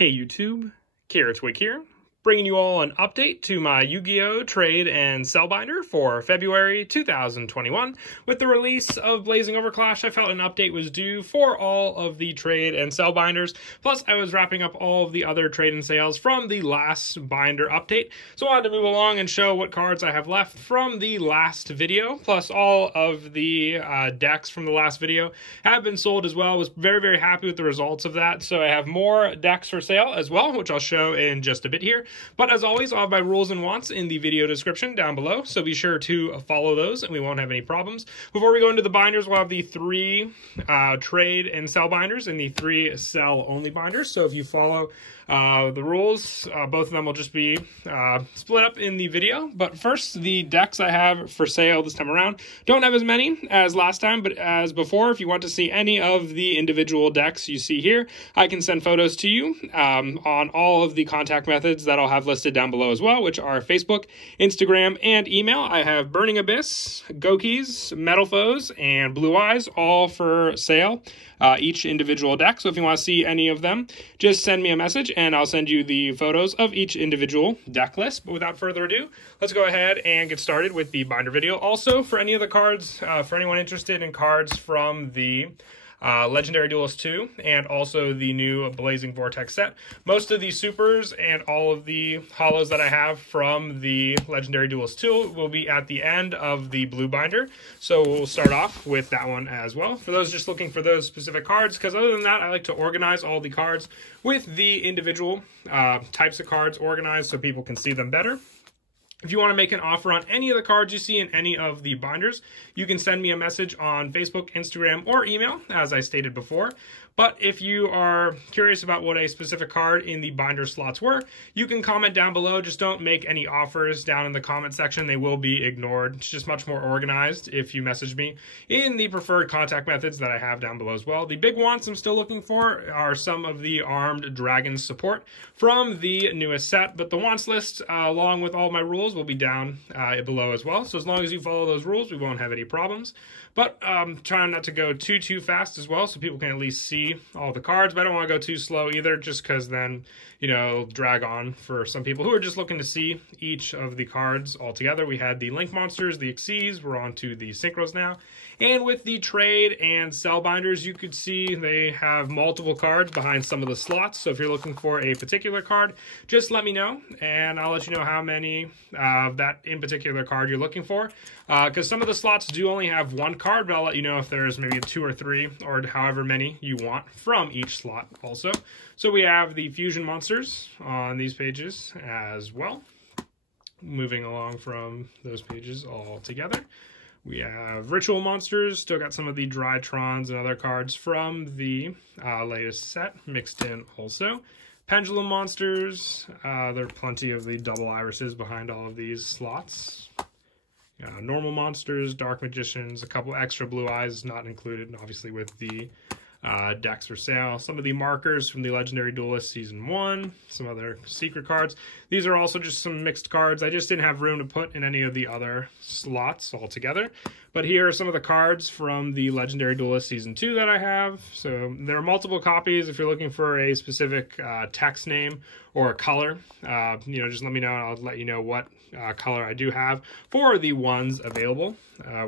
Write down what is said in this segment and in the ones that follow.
Hey YouTube, Carrotwick here, bringing you all an update to my Yu-Gi-Oh! Trade and Sell binder for February 2021. With the release of Blazing Overclash, I felt an update was due for all of the trade and sell binders. Plus, I was wrapping up all of the other trade and sales from the last binder update. So I wanted to move along and show what cards I have left from the last video. Plus, all of the decks from the last video have been sold as well. I was very, very happy with the results of that. So I have more decks for sale as well, which I'll show in just a bit here. But as always, I'll have my rules and wants in the video description down below, so be sure to follow those and we won't have any problems. Before we go into the binders, we'll have the 3 trade and sell binders and the 3 sell only binders. So if you follow the rules, both of them will just be split up in the video. But first, the decks I have for sale this time around don't have as many as last time, but as before, if you want to see any of the individual decks you see here, I can send photos to you on all of the contact methods that I'll have listed down below as well, which are Facebook, Instagram, and email. I have Burning Abyss, Gokis, Metal Foes, and Blue Eyes, all for sale, each individual deck. So if you want to see any of them, just send me a message and I'll send you the photos of each individual deck list. But without further ado, let's go ahead and get started with the binder video. Also, for any of the cards, for anyone interested in cards from the Legendary Duelist 2 and also the new Blazing Vortex set, most of the supers and all of the holos that I have from the Legendary Duelist 2 will be at the end of the blue binder. So we'll start off with that one as well, for those just looking for those specific cards, because other than that, I like to organize all the cards with the individual types of cards organized so people can see them better. If you want to make an offer on any of the cards you see in any of the binders, you can send me a message on Facebook, Instagram, or email, as I stated before. But if you are curious about what a specific card in the binder slots were, you can comment down below. Just don't make any offers down in the comment section. They will be ignored. It's just much more organized if you message me in the preferred contact methods that I have down below as well. The big wants I'm still looking for are some of the Armed Dragons support from the newest set, but the wants list, along with all my rules, will be down below as well. So as long as you follow those rules, we won't have any problems. But trying not to go too fast as well, so people can at least see all the cards. But I don't want to go too slow either, just because then, you know, it'll drag on for some people who are just looking to see each of the cards all together. We had the Link Monsters, the Xyz, we're on to the Synchros now. And with the trade and sell binders, you could see they have multiple cards behind some of the slots. So if you're looking for a particular card, just let me know, and I'll let you know how many of that in particular card you're looking for. Because some of the slots do only have one card, but I'll let you know if there's maybe 2 or 3 or however many you want from each slot also. So we have the Fusion Monsters on these pages as well. Moving along from those pages all together. We have Ritual Monsters, still got some of the Drytrons and other cards from the latest set mixed in also. Pendulum Monsters, there are plenty of the double irises behind all of these slots. Normal Monsters, Dark Magicians, a couple extra Blue Eyes not included, obviously, with the decks for sale. Some of the markers from the Legendary Duelist Season 1, some other secret cards. These are also just some mixed cards. I just didn't have room to put in any of the other slots altogether. But here are some of the cards from the Legendary Duelist Season 2 that I have. So there are multiple copies. If you're looking for a specific text name or a color, you know, just let me know and I'll let you know what color I do have for the ones available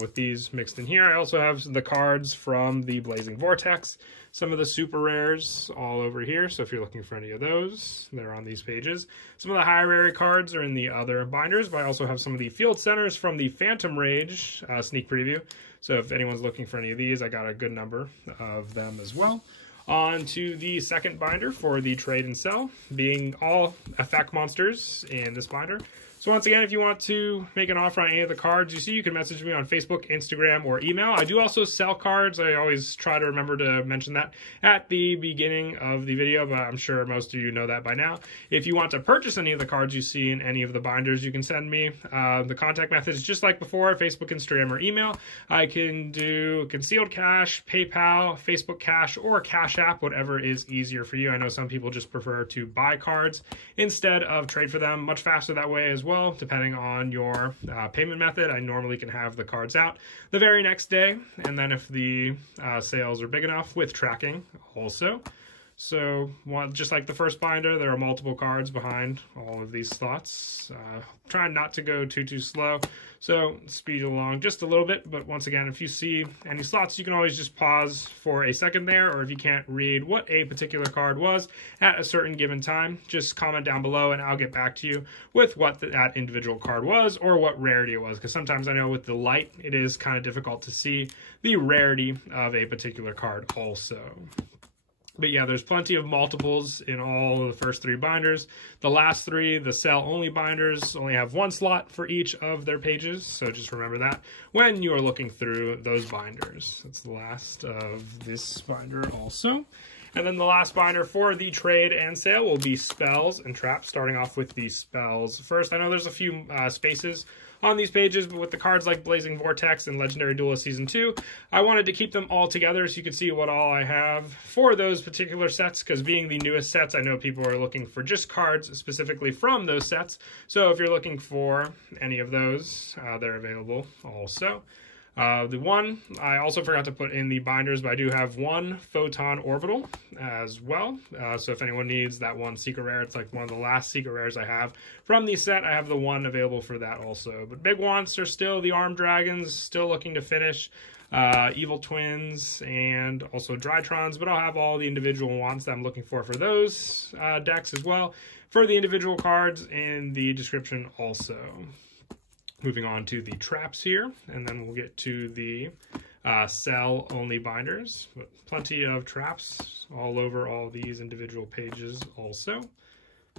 with these mixed in here. I also have the cards from the Blazing Vortex, some of the super rares all over here. So if you're looking for any of those, they're on these pages. Some of the high rarity cards are in the other binders, but I also have some of the field centers from the Phantom Rage sneak preview. So if anyone's looking for any of these, I got a good number of them as well. On to the second binder for the trade and sell, being all effect monsters in this binder. So once again, if you want to make an offer on any of the cards you see, you can message me on Facebook, Instagram, or email. I do also sell cards. I always try to remember to mention that at the beginning of the video, but I'm sure most of you know that by now. If you want to purchase any of the cards you see in any of the binders, you can send me the contact methods just like before, Facebook, Instagram, or email. I can do concealed cash, PayPal, Facebook Cash, or Cash App, whatever is easier for you. I know some people just prefer to buy cards instead of trade for them. Much faster that way as well. Depending on your payment method. I normally can have the cards out the very next day, and then if the sales are big enough with tracking also. So, just like the first binder, there are multiple cards behind all of these slots. Trying not to go too slow, so speed along just a little bit. But once again, if you see any slots, you can always just pause for a second there, or if you can't read what a particular card was at a certain given time, just comment down below and I'll get back to you with what that individual card was or what rarity it was, because sometimes I know with the light it is kind of difficult to see the rarity of a particular card also. But yeah, there's plenty of multiples in all of the first 3 binders. The last 3, the sell-only binders, only have 1 slot for each of their pages, so just remember that when you are looking through those binders. That's the last of this binder also. And then the last binder for the trade and sale will be spells and traps, starting off with the spells. First, I know there's a few spaces on these pages, but with the cards like Blazing Vortex and Legendary Duelist Season 2, I wanted to keep them all together so you can see what all I have for those particular sets, because being the newest sets, I know people are looking for just cards specifically from those sets. So if you're looking for any of those, they're available also. The one I also forgot to put in the binders, but I do have 1 Photon Orbital as well. So if anyone needs that 1 secret rare, it's like one of the last secret rares I have from the set. I have the 1 available for that also. But big wants are still the Armed Dragons, still looking to finish. Evil Twins, and also Drytrons, but I'll have all the individual wants that I'm looking for those decks as well, for the individual cards in the description also. Moving on to the traps here, and then we'll get to the sell-only binders. But plenty of traps all over all these individual pages also.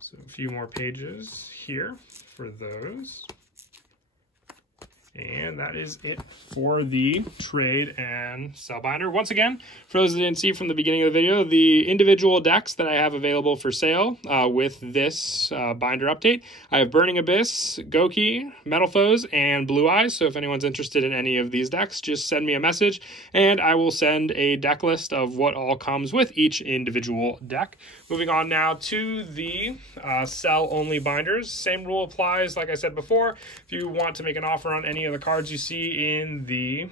So a few more pages here for those. And that is it for the trade and sell binder. Once again, for those that didn't see from the beginning of the video, the individual decks that I have available for sale with this binder update, I have Burning Abyss, Goki, Metal Foes, and Blue Eyes. So if anyone's interested in any of these decks, just send me a message and I will send a deck list of what all comes with each individual deck. Moving on now to the sell-only binders. Same rule applies, like I said before. If you want to make an offer on any of the cards you see in the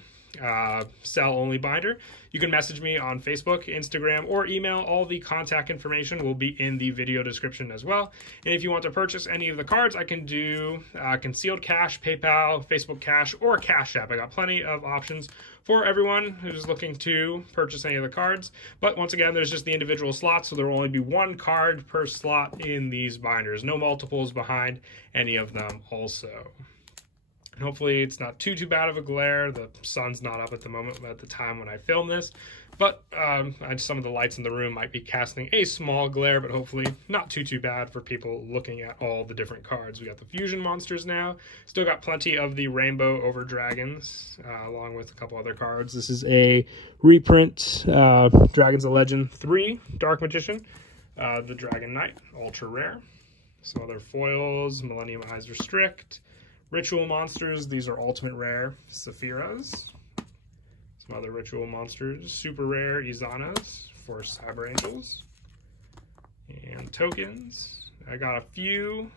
sell-only binder, you can message me on Facebook, Instagram, or email. All the contact information will be in the video description as well. And if you want to purchase any of the cards, I can do concealed cash, PayPal, Facebook Cash, or Cash App. I got plenty of options for everyone who's looking to purchase any of the cards. But once again, there's just the individual slots, so there will only be 1 card per slot in these binders. No multiples behind any of them also. And hopefully it's not too bad of a glare. The sun's not up at the moment at the time when I film this, but some of the lights in the room might be casting a small glare, but hopefully not too bad for people looking at all the different cards. We got the fusion monsters now. Still got plenty of the rainbow over dragons, along with a couple other cards. This is a reprint, Dragons of Legend 3 Dark Magician, the Dragon Knight, ultra rare. Some other foils, Millennium Eyes Restrict, Ritual monsters, these are ultimate rare Sephiras. Some other ritual monsters, super rare Izanas for Cyber Angels. And tokens. I got a few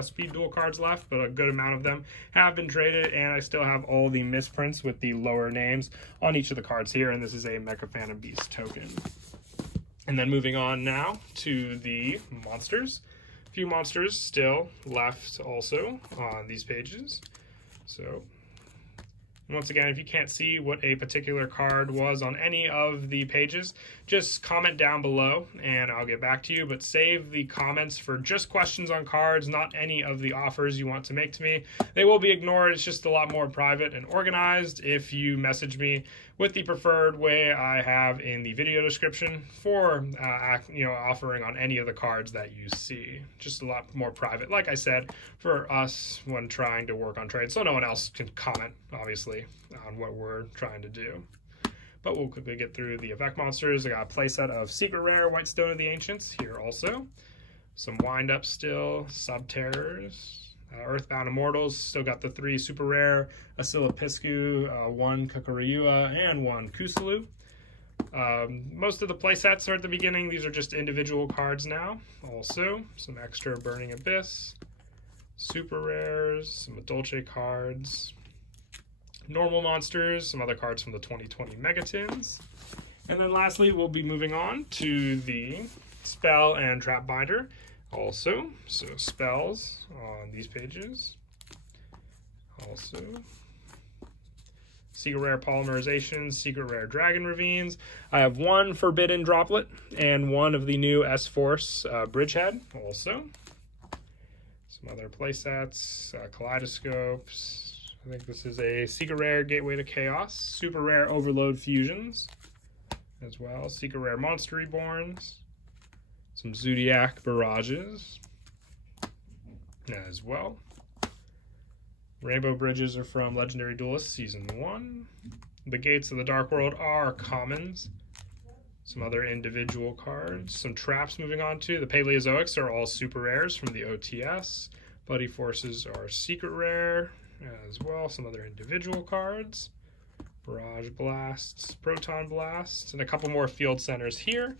speed duel cards left, but a good amount of them have been traded, and I still have all the misprints with the lower names on each of the cards here, and this is a Mecha Phantom Beast token. And then moving on now to the monsters. Few monsters still left also on these pages. So once again, if you can't see what a particular card was on any of the pages, just comment down below and I'll get back to you. But save the comments for just questions on cards, not any of the offers you want to make to me. They will be ignored. It's just a lot more private and organized if you message me with the preferred way I have in the video description for offering on any of the cards that you see. Just a lot more private, like I said, for us when trying to work on trades, so no one else can comment, obviously, on what we're trying to do. But we'll quickly get through the effect monsters. I got a playset of Secret Rare, White Stone of the Ancients here also. Some wind-up still, Sub-Terrors. Earthbound Immortals, still got the 3 super rare, Asila-Piscu, 1 Kakariyua, and 1 Kusalu. Most of the playsets are at the beginning. These are just individual cards now. Also, some extra Burning Abyss, super rares, some Dolce cards, normal monsters, some other cards from the 2020 Megatins, And then lastly, we'll be moving on to the spell and trap binder also. So spells on these pages. Also, secret rare polymerizations, secret rare dragon ravines. I have one forbidden droplet and one of the new S-Force bridgehead also. Some other playsets, kaleidoscopes. I think this is a secret rare Gateway to Chaos, super rare Overload fusions as well, secret rare Monster Reborns, some Zodiac barrages as well. Rainbow Bridges are from Legendary Duelist Season 1. The Gates of the Dark World are commons. Some other individual cards. Some traps moving on to. The Paleozoics are all super rares from the OTS. Buddy Forces are secret rare as well. Some other individual cards. Barrage Blasts, Proton Blasts, and a couple more Field Centers here.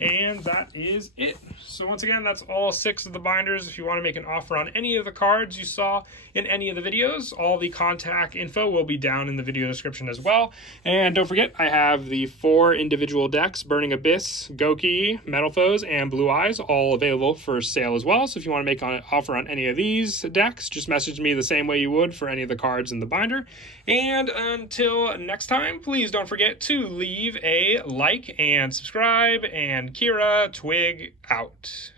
And that is it. So once again, that's all 6 of the binders. If you want to make an offer on any of the cards you saw in any of the videos, all the contact info will be down in the video description as well. And don't forget, I have the 4 individual decks, Burning Abyss, Goki, Metal Foes, and Blue Eyes, all available for sale as well. So if you want to make an offer on any of these decks, just message me the same way you would for any of the cards in the binder. And until next time, please don't forget to leave a like and subscribe, and Kira Twig out.